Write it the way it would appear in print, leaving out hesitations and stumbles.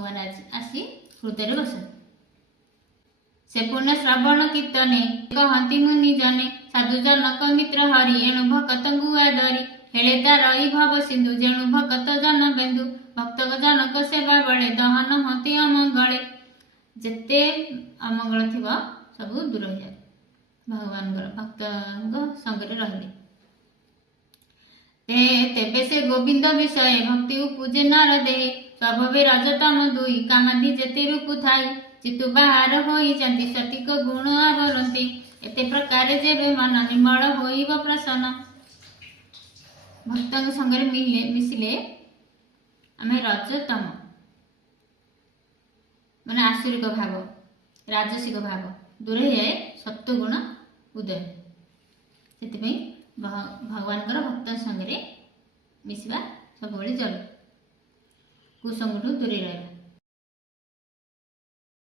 भगवान आसी हृदय बसते। से पुण्य श्रवण कीर्तने कहती मुनि जने साधु जनक मित्र हरि एणु भकत गुआधरी हेले तारई भव सिंधु जेणु भकत जन बेंदु भक्त जनक सेवा बड़े दहन हती अमंगले। जेते अमंगल थी सब दूर हो जाए भगवान भक्त संगे रहिले। तेबे से गोविंद विषय भक्ति उपजे नर दे स्वभावे रजतम दुई कामादि जेते रूप थाई चितु बाहर होई जाती सतिक गुण आवरती एते प्रकार जेबे मन निर्मल होइब प्रसन्न। भक्त संगे मिसिले आम रजतम माने आसुरिक भाव राजसिक भाव दूर हो जाए सत्वगुण उदय। से भगवान भक्त संगे मिसवा सब जरूर कुसंग दूरी रहा।